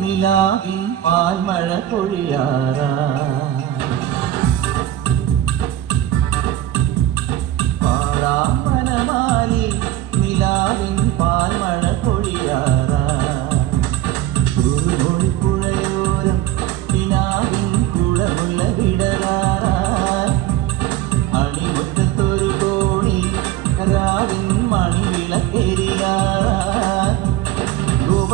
നിലാവിൻ പാൽമഴ പൊഴിയാറാ പാടാമനമാലി നിലാവിൻ പാൽമഴ പൊഴിയാറാ കുറുമൊഴിപ്പുഴയോരം കിനാവിൻ കുളമുള്ള വിടരാറാ അണിമുറ്റത്തൊരു കോണി രാവിൻ മണിവിളക്കെരിയാറാ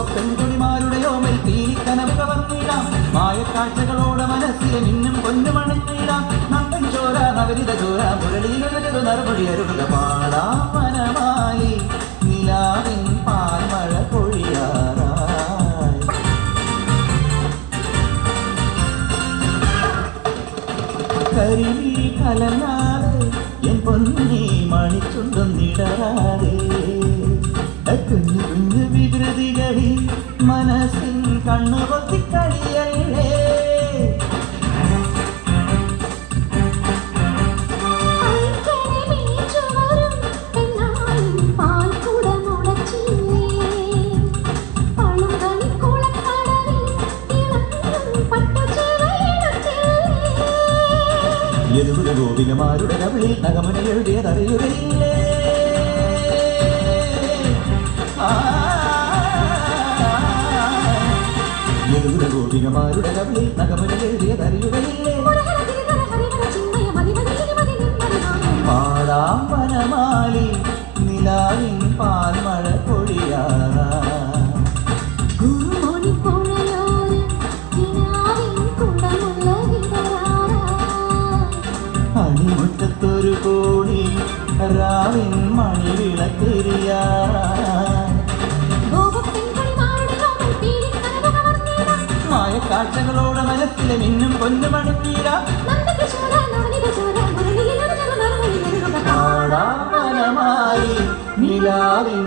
പെൺകുടിമാരുടെ ഓമൽ തീരിക്കനവ് കവർന്നിടാം മായക്കാഴ്ചകളോടെ മനസ്സിലെ മിന്നും പൊന്നുമണിഞ്ഞിടാം നമ്പൻ ചോര നവരിത ചോര മുരളിയിലൊരു നറുപടി അരുക പാടാം മനമാലി നിലാവിൻ പാൽമഴ പൊഴിയാറായി കരിമീ കലനാട് എൻ പൊന്നി മണിച്ചുണ്ടൊന്നിടരാതെ കുഞ്ഞു കുഞ്ഞു വികൃതികളിൽ മനസ്സിൻ കണ്ണു പൊത്തിക്കളിയല്ലേ എരുപുര ഗോപികമാരുടെ കവിളിൽ നഗമന എഴുതിയതറിയുകയില്ലേ ഗോപികമാരുടെ കവിളിൽ നഗമനെഴുതിയതറിയുകയില്ലേ പാടാം വനമാലി നിലാവിൻ പാൽമഴ പൊഴിയാറാ അണിമുറ്റത്തൊരു കോടി രാവിൻ മണിവിളക്കെരിയാറാ കാഴ്ചകളോടെ മനസ്സിലെ മിന്നും പൊന്നുമണിഞ്ഞീരാ പാടാമനമായി നിലാവിൻ